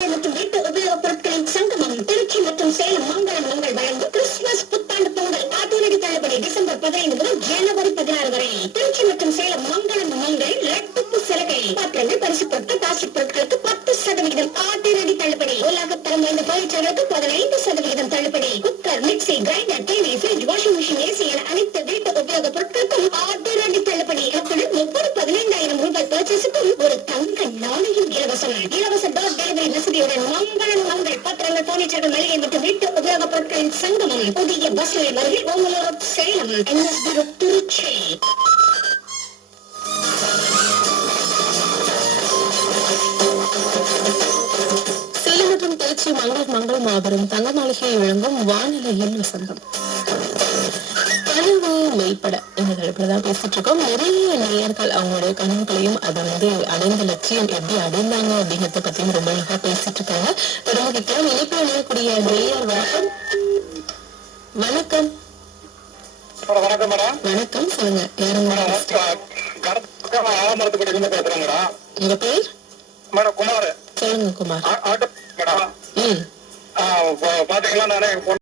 மற்றும் வீட்டு உபயோகப் பொருட்களின் சங்கமம் திருச்சி மற்றும் சேலம் மங்களம் மங்கள் வழங்கும் கிறிஸ்துமஸ் புத்தாண்டு பொங்கல் அதிரடி தள்ளுபடி டிசம்பர் 15 முதல் ஜனவரி 16 வரை. திருச்சி மற்றும் சேலம் மங்களம் மங்கள் இரட்டிப்பு சலுகை. பாத்திரங்கள், பரிசு பொருட்கள், பிளாஸ்டிக் பொருட்களுக்கு 10% அதிரடி தள்ளுபடி. உலகத்தரம் வாய்ந்த பயிற்சிகளுக்கு 15% தள்ளுபடி. Cooker, mixie, grinder, TV, fridge, washing machine, AC என அனைத்து வீட்டு உபயோகப் பொருட்களுக்கும் அதிரடி தள்ளுபடி. அத்துடன் ஒவ்வொரு 15,000 ரூபாய் பர்ச்சேஸுக்கும் ஒரு தங்க நாணயம் இலவசம். இலவச டோர் டெலிவரி வசதியுடன் மங்களம் மங்கள் பத்திரங்கள், பர்னிச்சர்கள், மளிகை மற்றும் வீட்டு உபயோகப் பொருட்களின் சங்கமம். புதிய பஸ் நிலையம் அருகில் ஓமலூர், சேலம், NSB ரோட், திருச்சி. சேலம் மற்றும் திருச்சி மங்கள் மாபெரும் தங்க மாளிகையை வழங்கும் வானிலையில் வசந்தம். கனவு மெய்ப்பட இந்த தலைப்புலதான் பேசிட்டு இருக்கோம். நிறைய நேயர்கள் அவங்களுடைய கனவுகளையும் அதை அடைந்த லட்சியம் எப்படி அடைந்தாங்க அப்படிங்கறத பத்தியும் ரொம்ப அழகா பேசிட்டு இருக்காங்க. தொடர்ந்து கேட்கலாம். இணைப்பில் அடையக்கூடிய நேயர் வணக்கம். வணக்கம் வணக்கம் மேடம். வணக்கம், சொல்லுங்க. யாருங்க? உங்க பேர்? மேடம் குமார். சொல்லுங்க குமார். Auto madam. ம் பாத்தீங்களா, நானே